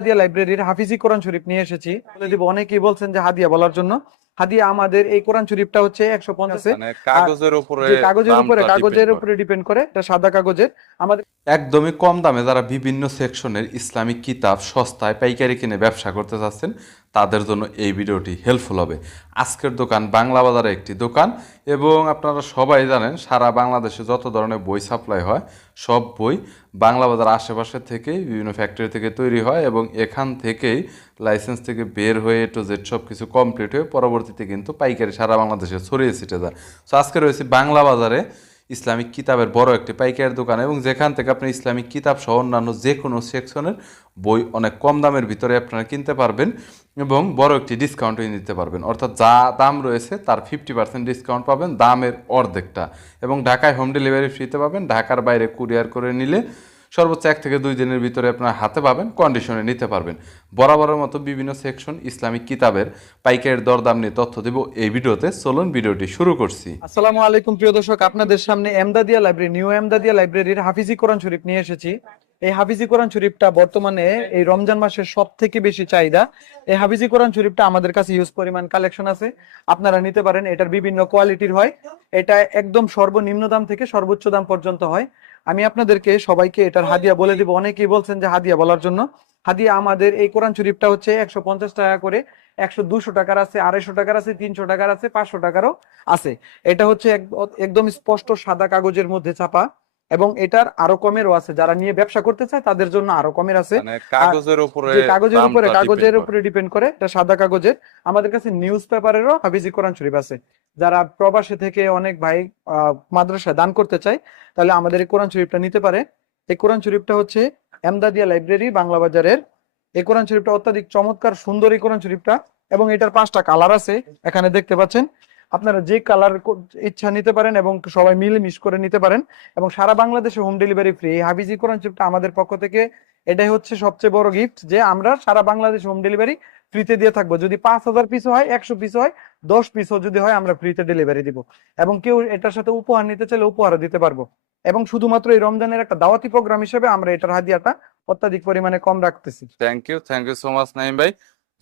হাদিয়া লাইব্রেরির হাফিজি কোরআন শরীফ নিয়ে এসেছি। বলে দিব অনেকেই বলছেন যে হাদিয়া বলার জন্য। হাদিয়া আমাদের এই কোরআন শরীফটা হচ্ছে একশো পঞ্চাশে। মানে কাগজের উপরে কাগজের উপরে কাগজের উপরে ডিপেন্ড করে এটা সাদা কাগজের। আমাদের একদমই কম দামে যারা বিভিন্ন সেকশনের ইসলামিক কিতাব সস্তায় পাইকারি কিনে ব্যবসা করতে চাচ্ছেন তাদের জন্য এই ভিডিওটি হেল্পফুল হবে। আজকের দোকান বাংলা বাজারে একটি দোকান এবং আপনারা সবাই জানেন সারা বাংলাদেশে যত ধরনের বই সাপ্লাই হয় সব বই বাংলা বাজার আশেপাশে থেকেই বিভিন্ন ফ্যাক্টরি থেকে তৈরি হয় এবং এখান থেকেই লাইসেন্স থেকে বের হয়ে টু জেড সব কিছু কমপ্লিট হয়ে পরবর্তীতে কিন্তু পাইকারি সারা বাংলাদেশে ছড়িয়ে ছিটে যায়। সো আজকে রয়েছে বাংলা বাজারে ইসলামিক কিতাবের বড় একটি পাইকারি দোকান এবং যেখান থেকে আপনি ইসলামিক কিতাব সহ অন্যান্য যে কোনো সেকশনের বই অনেক কম দামের ভিতরে আপনারা কিনতে পারবেন এবং বড় একটি ডিসকাউন্ট নিতে পারবেন। অর্থাৎ যা দাম রয়েছে তার ফিফটি পার্সেন্ট ডিসকাউন্ট পাবেন দামের অর্ধেকটা এবং ঢাকায় হোম ডেলিভারি ফ্রিতে পাবেন। ঢাকার বাইরে কুরিয়ার করে নিলে সর্বোচ্চ এক থেকে দুই দিনের ভিতরে আপনার হাতে পাবেন কন্ডিশনে নিতে পারবেন। বরাবরের মতো বিভিন্ন সেকশন ইসলামিক কিতাবের পাইকারের দরদাম নিয়ে তথ্য দেব এই ভিডিওতে। চলুন ভিডিওটি শুরু করছি। আসসালামু আলাইকুম প্রিয় দর্শক, আপনাদের সামনে এমদাদিয়া লাইব্রেরি নিউ এমদাদিয়া লাইব্রেরির হাফিজি কোরআন শরীফ নিয়ে এসেছি। এই হাফিজি কোরআন শরীফটা বর্তমানে এই রমজান মাসের সব থেকে বেশি চাহিদা। এই হাফিজি কোরআন শরীফটা আমাদের কাছে ইউজ পরিমাণ কালেকশন আছে। আপনারা নিতে পারেন, এটার বিভিন্ন কোয়ালিটির হয়। এটা একদম সর্বনিম্ন দাম থেকে সর্বোচ্চ দাম পর্যন্ত হয়। আমি আপনাদেরকে সবাইকে এটার হাদিয়া বলে দিব। অনেকেই বলছেন যে হাদিয়া বলার জন্য। হাদিয়া আমাদের এই কোরআন শরীফটা হচ্ছে একশো পঞ্চাশ টাকা করে, একশো দুশো টাকার আছে, আড়াইশো টাকার আছে, তিনশো টাকার আছে, পাঁচশো টাকারও আছে। এটা হচ্ছে এক- একদম স্পষ্ট সাদা কাগজের মধ্যে ছাপা। এবং এটার আরও কমেরও আছে। যারা নিয়ে ব্যবসা করতে চায় তাদের জন্য আরও কমের আছে। মানে কাগজের উপরে কাগজের উপরে কাগজের উপরে ডিপেন্ড করে এটা সাদা কাগজের। আমাদের কাছে নিউজ পেপারেরও হাফিজি কোরআন শরীফ আছে। যারা প্রবাসী থেকে অনেক ভাই আহ, মাদ্রাসায় দান করতে চায় তাহলে আমাদের এই কোরআন শরীফটা নিতে পারে। এই কোরআন শরীফটা হচ্ছে এমদাদিয়া লাইব্রেরি বাংলা বাজারের। এই কোরআন শরীফটা অত্যাধিক চমৎকার সুন্দর এই কোরআন শরীফটা। এবং এটার পাঁচটা কালার আছে এখানে দেখতে পাচ্ছেন। আপনারা যে কালার ইচ্ছা নিতে পারেন এবং সবাই মিলে মিশ করে নিতে পারেন এবং সারা বাংলাদেশে হোম ডেলিভারি ফ্রি এই হাফিজি কোরআন শরীফটা আমাদের পক্ষ থেকে এটাই হচ্ছে সবচেয়ে বড় গিফট যে আমরা সারা বাংলাদেশে হোম ডেলিভারি ফ্রিতে দিয়ে থাকব। যদি পাঁচ হাজার পিস হয়, একশো পিস হয়, দশ পিসও যদি হয়, আমরা ফ্রিতে ডেলিভারি দিব। এবং কেউ এটার সাথে উপহার নিতে চাইলে উপহারও দিতে পারব। এবং শুধুমাত্র এই রমজানের একটা দাওয়াতি প্রোগ্রাম হিসেবে আমরা এটার হাদিয়াটা অত্যাধিক পরিমাণে কম রাখতেছি। Thank you thank you so much Naim ভাই।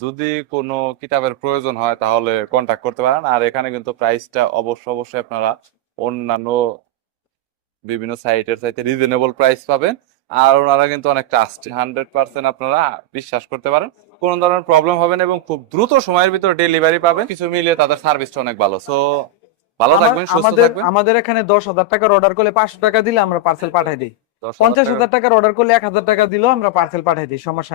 যদি কোনো কিতাবের প্রয়োজন হয় তাহলে কন্টাক্ট করতে পারেন। আর এখানে কিন্তু প্রাইসটা অবশ্য অবশ্যই আপনারা অন্যান্য বিভিন্ন সাইটের চাইতে রিজনেবল প্রাইস পাবেন। আর ওনারা কিন্তু অনেক ট্রাস্ট হান্ড্রেড পার্সেন্ট আপনারা বিশ্বাস করতে পারেন। কোনো ধরনের প্রবলেম হবে না এবং খুব দ্রুত সময়ের ভিতরে ডেলিভারি পাবেন। কিছু মিলিয়ে তাদের সার্ভিসটা অনেক ভালো। সো ভালো থাকবেন সুস্থ থাকবেন। আমাদের এখানে দশ হাজার টাকার অর্ডার করলে পাঁচশো টাকা দিলে আমরা পার্সেল পাঠাই দিই। পঞ্চাশ হাজার টাকার অর্ডার করলে এক হাজার টাকা দিলেও আমরা পার্সেল পাঠাই দিই। সমস্যা